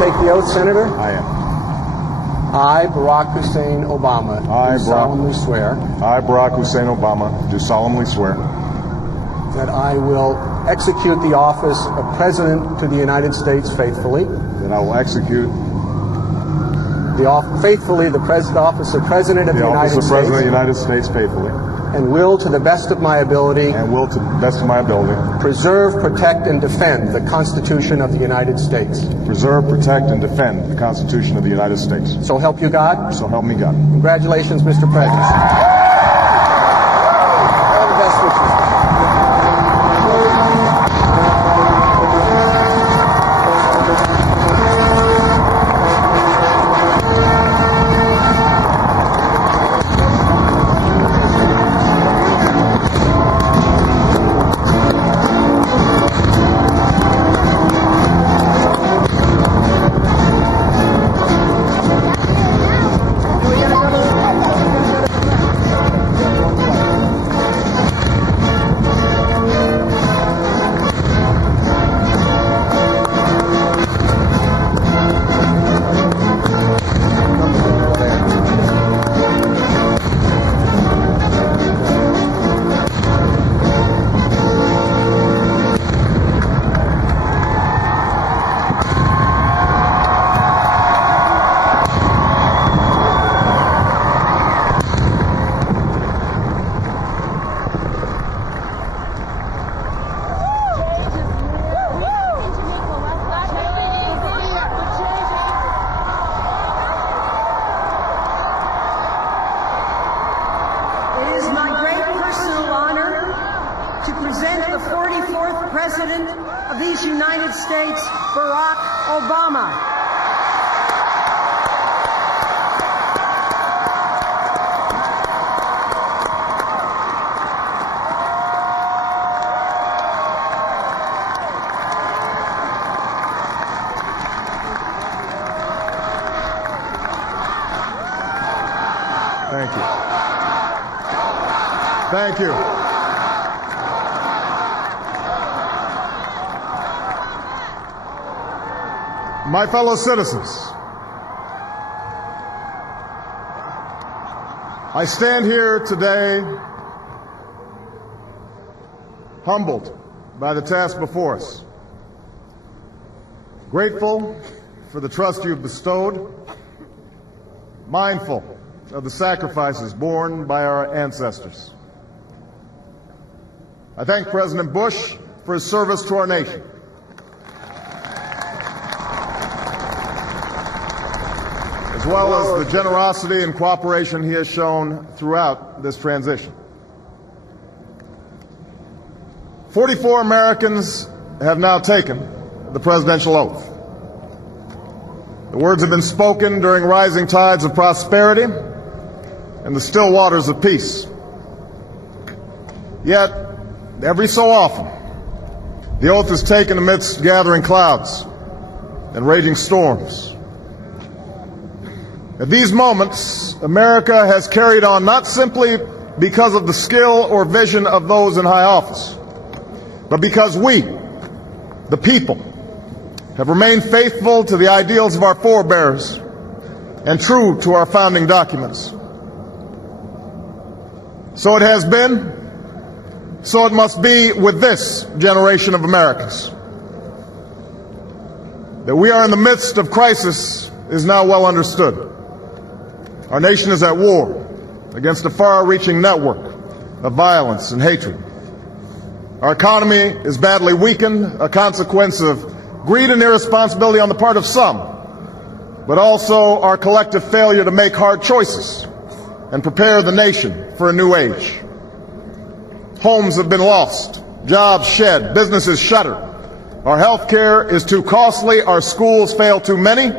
take the oath, Senator? I am. I, Barack Hussein Obama, do solemnly swear. I, Barack Hussein Obama, do solemnly swear that I will execute the office of President to the United States faithfully. that I will execute Faithfully the office of President of the United States. President of the United States faithfully. And will, to the best of my ability, preserve, protect, and defend the Constitution of the United States. Preserve, protect, and defend the Constitution of the United States. So help you God. So help me God. Congratulations, Mr. President. All the best wishes. To present the 44th President of these United States, Barack Obama. Thank you. Thank you. My fellow citizens, I stand here today humbled by the task before us, grateful for the trust you've bestowed, mindful of the sacrifices borne by our ancestors. I thank President Bush for his service to our nation. As well as the generosity and cooperation he has shown throughout this transition. 44 Americans have now taken the presidential oath. The words have been spoken during rising tides of prosperity and the still waters of peace. Yet, every so often, the oath is taken amidst gathering clouds and raging storms. At these moments, America has carried on not simply because of the skill or vision of those in high office, but because we, the people, have remained faithful to the ideals of our forebears and true to our founding documents. So it has been, so it must be with this generation of Americans. That we are in the midst of crisis is now well understood. Our nation is at war against a far-reaching network of violence and hatred. Our economy is badly weakened, a consequence of greed and irresponsibility on the part of some, but also our collective failure to make hard choices and prepare the nation for a new age. Homes have been lost, jobs shed, businesses shuttered. Our health care is too costly, our schools fail too many,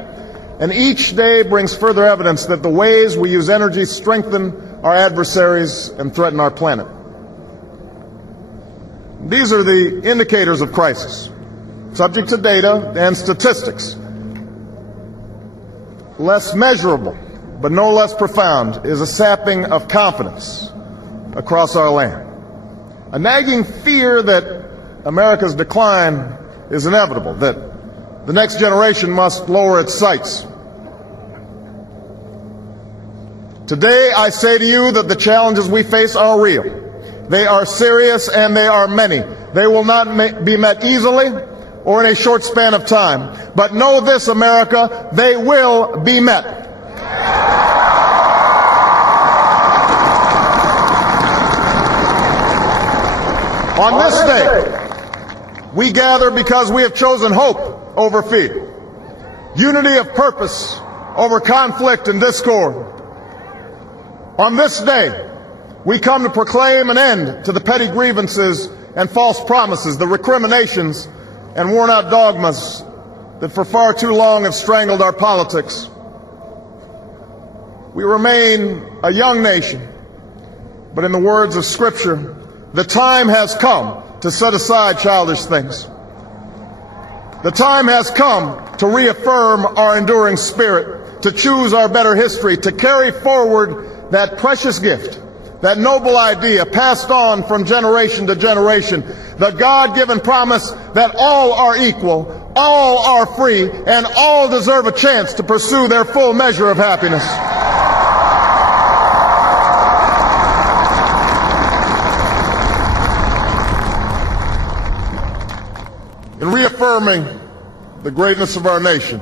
and each day brings further evidence that the ways we use energy strengthen our adversaries and threaten our planet. These are the indicators of crisis, subject to data and statistics. Less measurable, but no less profound, is a sapping of confidence across our land. A nagging fear that America's decline is inevitable, that The next generation must lower its sights. Today, I say to you that the challenges we face are real. They are serious and they are many. They will not be met easily or in a short span of time. But know this, America, they will be met. On this day, we gather because we have chosen hope over fear, unity of purpose over conflict and discord. On this day, we come to proclaim an end to the petty grievances and false promises, the recriminations and worn-out dogmas that for far too long have strangled our politics. We remain a young nation, but in the words of Scripture, the time has come to set aside childish things. The time has come to reaffirm our enduring spirit, to choose our better history, to carry forward that precious gift, that noble idea passed on from generation to generation, the God-given promise that all are equal, all are free, and all deserve a chance to pursue their full measure of happiness. In reaffirming the greatness of our nation,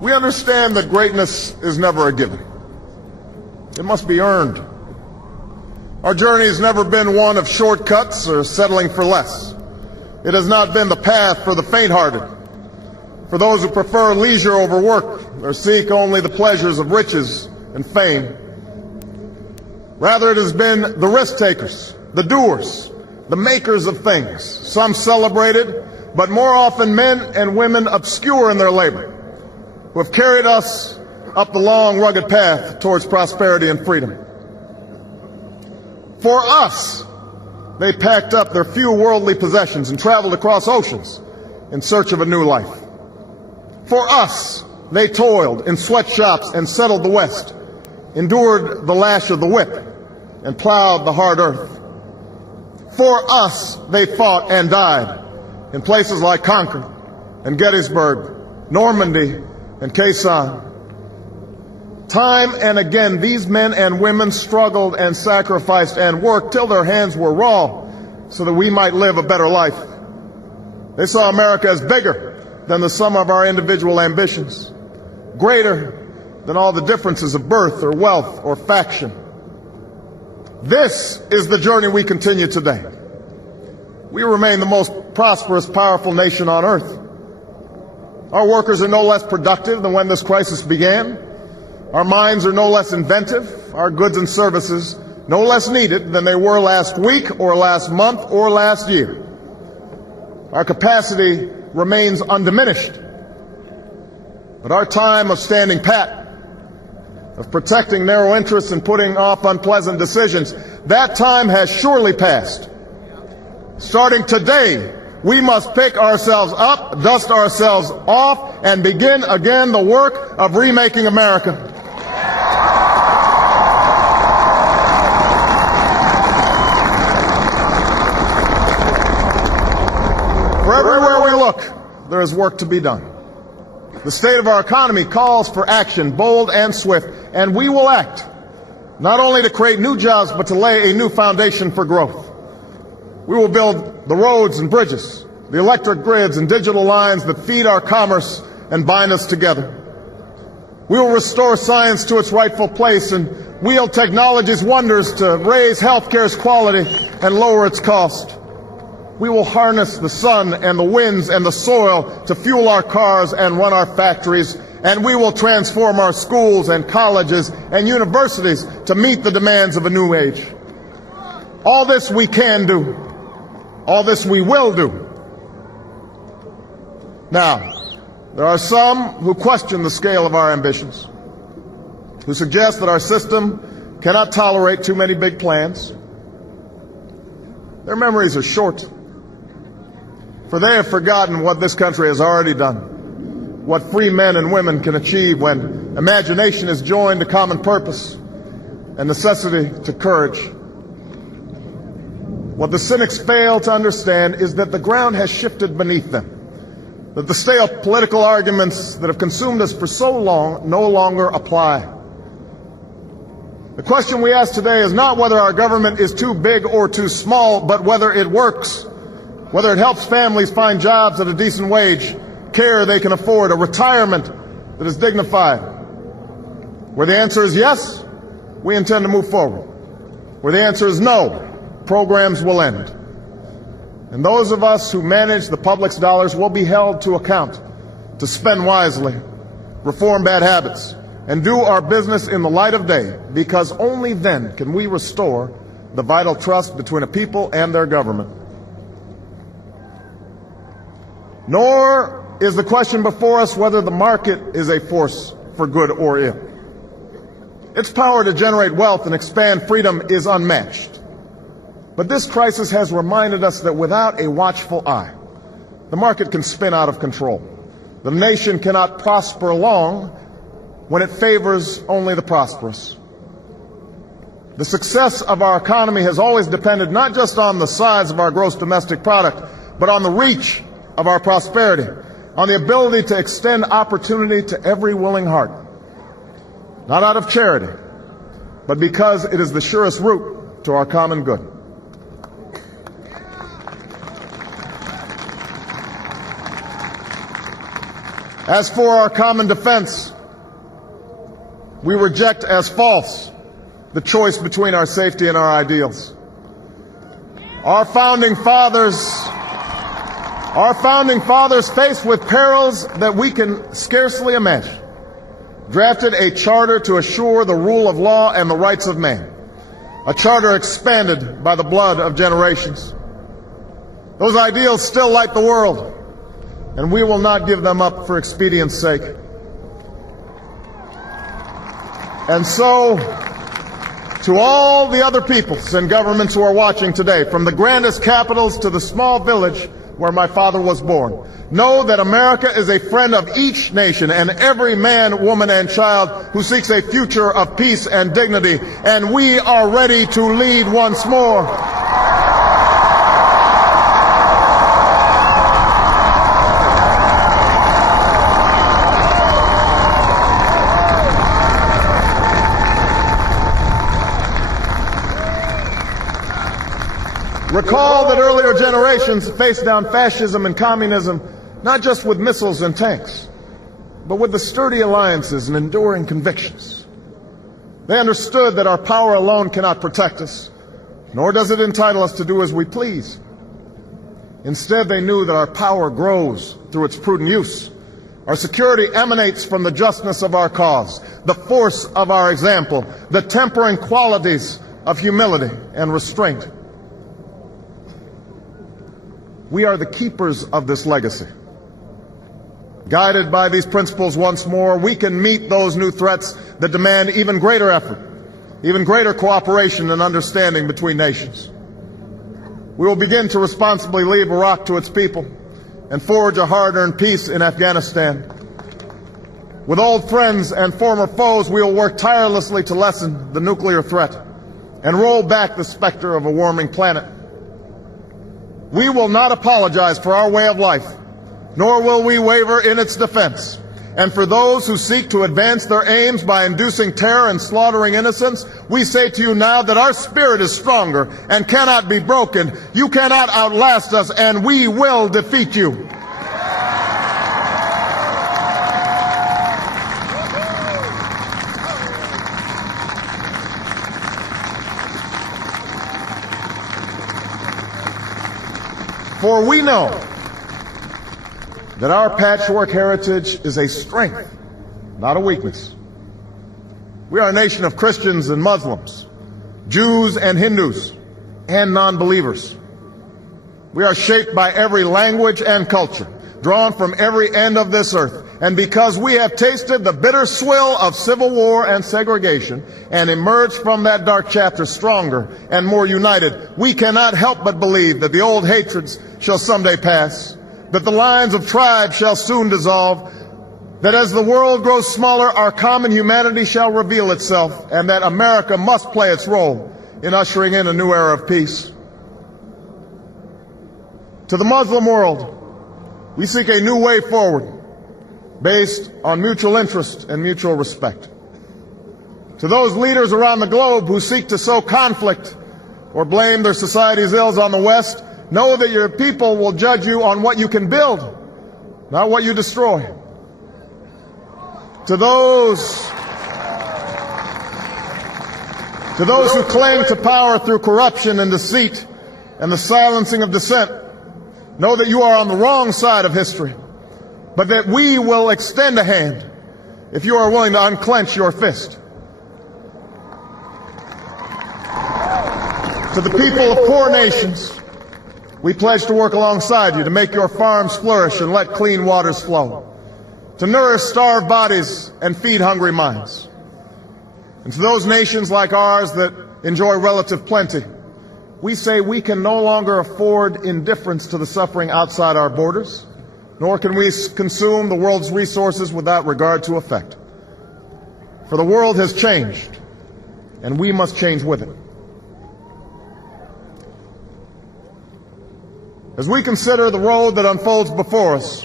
we understand that greatness is never a given. It must be earned. Our journey has never been one of shortcuts or settling for less. It has not been the path for the faint-hearted, for those who prefer leisure over work or seek only the pleasures of riches and fame. Rather, it has been the risk-takers, the doers, the makers of things, some celebrated, but more often men and women obscure in their labor, who have carried us up the long, rugged path towards prosperity and freedom. For us, they packed up their few worldly possessions and traveled across oceans in search of a new life. For us, they toiled in sweatshops and settled the West, endured the lash of the whip, and plowed the hard earth. For us, they fought and died in places like Concord and Gettysburg, Normandy and Quezon. Time and again, these men and women struggled and sacrificed and worked till their hands were raw so that we might live a better life. They saw America as bigger than the sum of our individual ambitions, greater than all the differences of birth or wealth or faction. This is the journey we continue today. We remain the most prosperous, powerful nation on earth. Our workers are no less productive than when this crisis began. Our minds are no less inventive, our goods and services no less needed than they were last week or last month or last year. Our capacity remains undiminished. But our time of standing pat, of protecting narrow interests and putting off unpleasant decisions, that time has surely passed. Starting today, we must pick ourselves up, dust ourselves off, and begin again the work of remaking America. For everywhere we look, there is work to be done. The state of our economy calls for action, bold and swift, and we will act, not only to create new jobs, but to lay a new foundation for growth. We will build the roads and bridges, the electric grids and digital lines that feed our commerce and bind us together. We will restore science to its rightful place and wield technology's wonders to raise healthcare's quality and lower its cost. We will harness the sun and the winds and the soil to fuel our cars and run our factories, and we will transform our schools and colleges and universities to meet the demands of a new age. All this we can do. All this we will do. Now, there are some who question the scale of our ambitions, who suggest that our system cannot tolerate too many big plans. Their memories are short, for they have forgotten what this country has already done, what free men and women can achieve when imagination is joined to common purpose and necessity to courage. What the cynics fail to understand is that the ground has shifted beneath them. that the stale political arguments that have consumed us for so long no longer apply. The question we ask today is not whether our government is too big or too small, but whether it works, whether it helps families find jobs at a decent wage, care they can afford, a retirement that is dignified. Where the answer is yes, we intend to move forward. Where the answer is no, programs will end. And those of us who manage the public's dollars will be held to account to spend wisely, reform bad habits, and do our business in the light of day, because only then can we restore the vital trust between a people and their government. Nor is the question before us whether the market is a force for good or ill. Its power to generate wealth and expand freedom is unmatched. But this crisis has reminded us that without a watchful eye, the market can spin out of control. The nation cannot prosper long when it favors only the prosperous. The success of our economy has always depended not just on the size of our gross domestic product, but on the reach of our prosperity, on the ability to extend opportunity to every willing heart. Not out of charity, but because it is the surest route to our common good. As for our common defense, we reject as false the choice between our safety and our ideals. Our founding fathers, faced with perils that we can scarcely imagine, drafted a charter to assure the rule of law and the rights of man, a charter expanded by the blood of generations. Those ideals still light the world, and we will not give them up for expedience' sake. And so, to all the other peoples and governments who are watching today, from the grandest capitals to the small village where my father was born, know that America is a friend of each nation and every man, woman, and child who seeks a future of peace and dignity, and we are ready to lead once more. Recall that earlier generations faced down fascism and communism not just with missiles and tanks, but with the sturdy alliances and enduring convictions. They understood that our power alone cannot protect us, nor does it entitle us to do as we please. Instead, they knew that our power grows through its prudent use. Our security emanates from the justness of our cause, the force of our example, the tempering qualities of humility and restraint. We are the keepers of this legacy. Guided by these principles once more, we can meet those new threats that demand even greater effort, even greater cooperation and understanding between nations. We will begin to responsibly leave Iraq to its people and forge a hard-earned peace in Afghanistan. With old friends and former foes, we will work tirelessly to lessen the nuclear threat and roll back the specter of a warming planet. We will not apologize for our way of life, nor will we waver in its defense. And for those who seek to advance their aims by inducing terror and slaughtering innocents, we say to you now that our spirit is stronger and cannot be broken. You cannot outlast us, and we will defeat you. For we know that our patchwork heritage is a strength, not a weakness. We are a nation of Christians and Muslims, Jews and Hindus, and non-believers. We are shaped by every language and culture, drawn from every end of this earth. And because we have tasted the bitter swill of civil war and segregation and emerged from that dark chapter stronger and more united, we cannot help but believe that the old hatreds shall someday pass, that the lines of tribes shall soon dissolve, that as the world grows smaller, our common humanity shall reveal itself, and that America must play its role in ushering in a new era of peace. To the Muslim world, We seek a new way forward based on mutual interest and mutual respect. To those leaders around the globe who seek to sow conflict or blame their society's ills on the West, know that your people will judge you on what you can build, not what you destroy. To those who cling to power through corruption and deceit and the silencing of dissent, know that you are on the wrong side of history, but that we will extend a hand if you are willing to unclench your fist. To the people of poor nations, we pledge to work alongside you to make your farms flourish and let clean waters flow, to nourish starved bodies and feed hungry minds. And to those nations like ours that enjoy relative plenty, we say we can no longer afford indifference to the suffering outside our borders, nor can we consume the world's resources without regard to effect. For the world has changed, and we must change with it. As we consider the road that unfolds before us,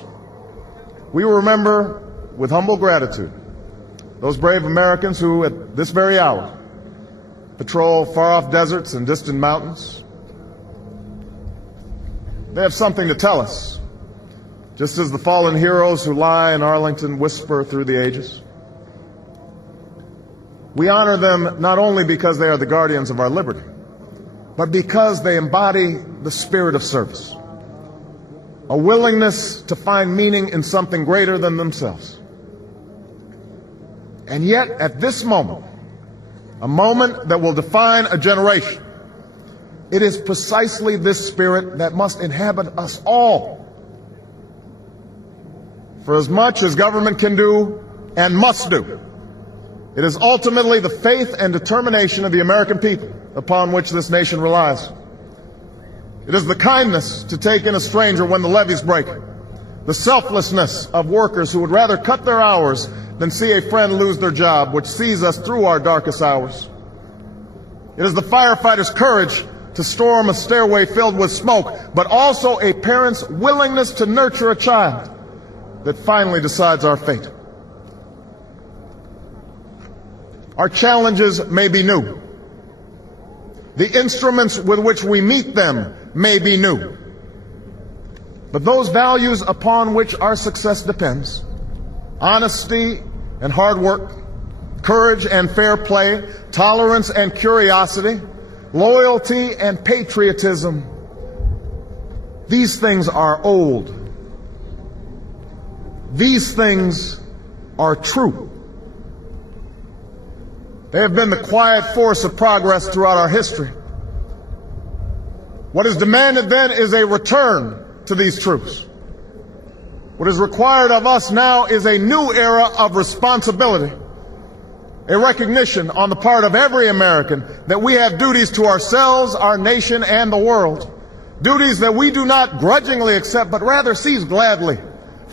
we will remember with humble gratitude those brave Americans who, at this very hour, patrol far-off deserts and distant mountains. They have something to tell us, just as the fallen heroes who lie in Arlington whisper through the ages. We honor them not only because they are the guardians of our liberty, but because they embody the spirit of service, a willingness to find meaning in something greater than themselves. And yet, at this moment, a moment that will define a generation, it is precisely this spirit that must inhabit us all. For as much as government can do and must do, it is ultimately the faith and determination of the American people upon which this nation relies. It is the kindness to take in a stranger when the levees break, the selflessness of workers who would rather cut their hours than see a friend lose their job, which sees us through our darkest hours. It is the firefighter's courage to storm a stairway filled with smoke, but also a parent's willingness to nurture a child that finally decides our fate. Our challenges may be new. The instruments with which we meet them may be new. But those values upon which our success depends, honesty and hard work, courage and fair play, tolerance and curiosity, loyalty and patriotism, these things are old. These things are true. They have been the quiet force of progress throughout our history. What is demanded then is a return to these truths. What is required of us now is a new era of responsibility, a recognition on the part of every American that we have duties to ourselves, our nation, and the world. Duties that we do not grudgingly accept, but rather seize gladly,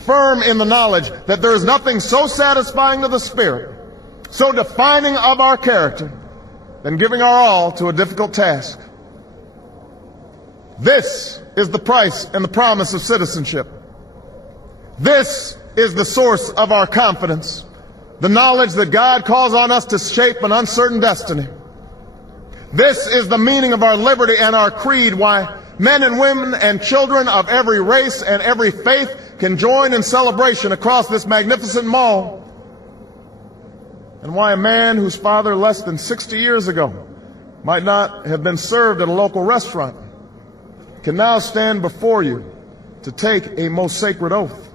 firm in the knowledge that there is nothing so satisfying to the spirit, so defining of our character, than giving our all to a difficult task. This is the price and the promise of citizenship. This is the source of our confidence, the knowledge that God calls on us to shape an uncertain destiny. This is the meaning of our liberty and our creed, why men and women and children of every race and every faith can join in celebration across this magnificent mall, and why a man whose father less than 60 years ago might not have been served at a local restaurant can now stand before you to take a most sacred oath.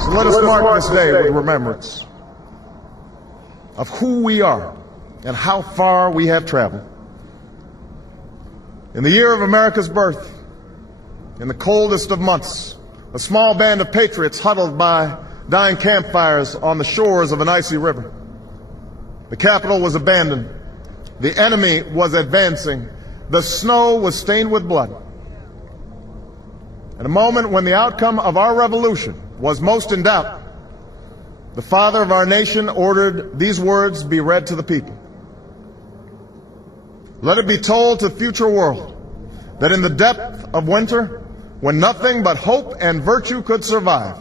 So let us mark this day with remembrance of who we are and how far we have traveled. In the year of America's birth, in the coldest of months, a small band of patriots huddled by dying campfires on the shores of an icy river. The capital was abandoned. The enemy was advancing. The snow was stained with blood. At a moment when the outcome of our revolution was most in doubt, the father of our nation ordered these words be read to the people. Let it be told to the future world that in the depth of winter, when nothing but hope and virtue could survive,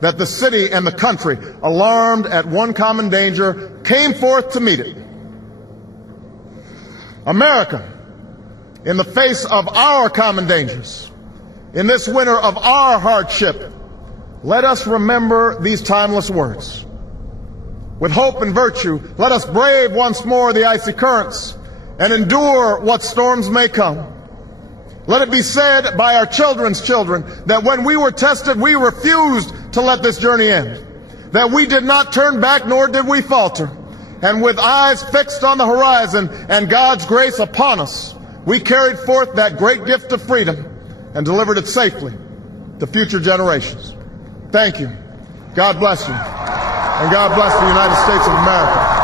that the city and the country, alarmed at one common danger, came forth to meet it. America, in the face of our common dangers, in this winter of our hardship, let us remember these timeless words. With hope and virtue, let us brave once more the icy currents and endure what storms may come. Let it be said by our children's children that when we were tested, we refused to let this journey end, that we did not turn back nor did we falter. And with eyes fixed on the horizon and God's grace upon us, we carried forth that great gift of freedom and delivered it safely to future generations. Thank you. God bless you. And God bless the United States of America.